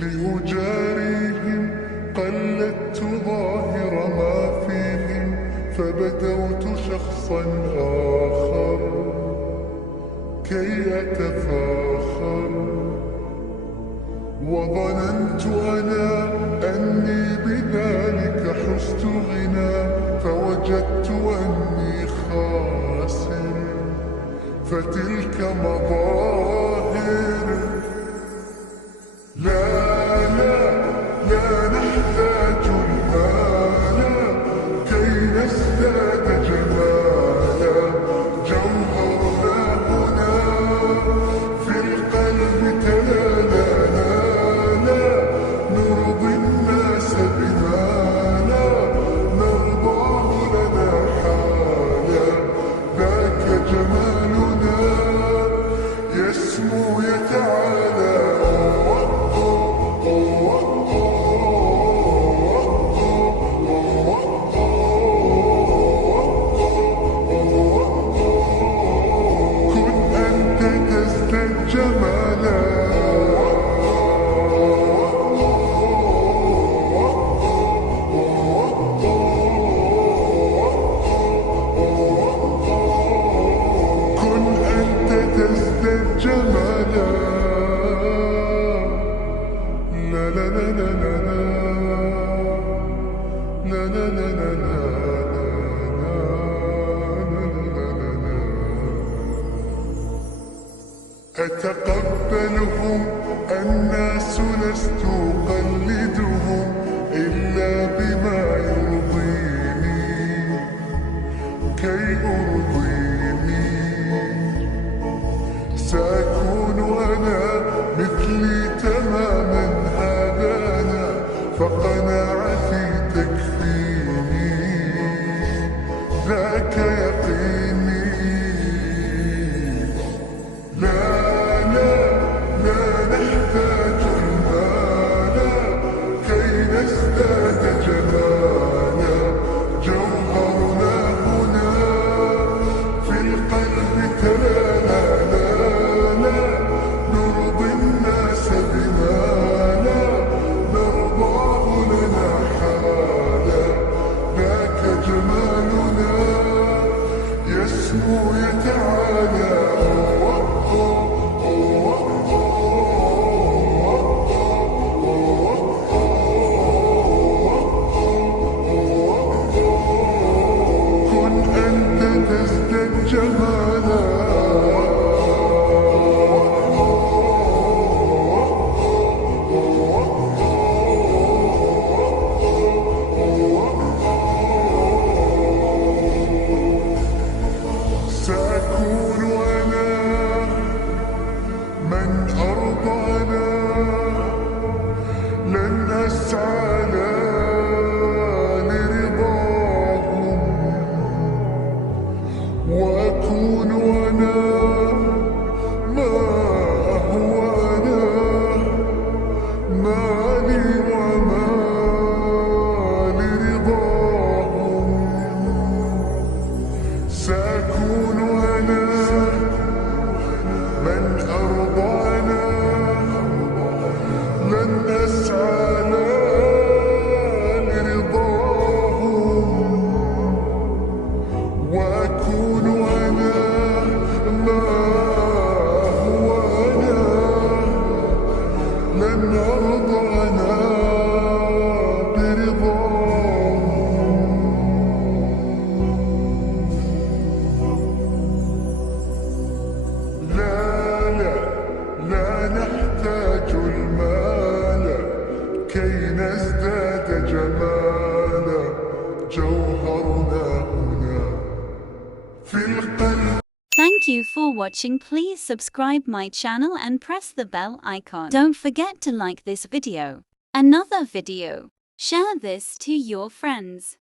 لأجاريهم قلدت ظاهر ما فيهم، فبدوت شخصا آخر كي أتفاخر، وظننت أنا أني بذلك حزت غنى، فوجدت أني خاسر، فتلك مظاهر. لا لا لا نحتاج المال كي نزداد جمالا، جوهرنا هنا في القلب تلالا، لا نرضي الناس بما لا نرضاه لنا حالا، ذاك جمالنا يسمو يتعالى. أتقبلهم الناس لست أقلدهم إلا بما يرضيني كي أرضيني، سأكون أنا مثلي تماما هذا أنا، فقناعتي تكفيني ذاك يقيني. لا نحتاج المال كي نزداد جمالا، جوهرنا هنا في القلب تلالا، لا نرضي الناس بما لا نرضاه لنا حالا، ذاك جمالنا يسمو يتعالى. سأكون أنا من أرضانا، لن أسعى لرضاهم، وأكون أنا ما هو أنا، مالي وما لرضاهم. سأكون أنا من أرضانا، لن أسعى لرضاهم، وأكون أنا ما هو أنا، لن أرضى أنا برضاهم. لا نحتاج المال كي نزداد جمالا، جوهرنا هنا في القلب. Thank you for watching. Please subscribe my channel and press the bell icon. Don't forget to like this video. Another video. Share this to your friends.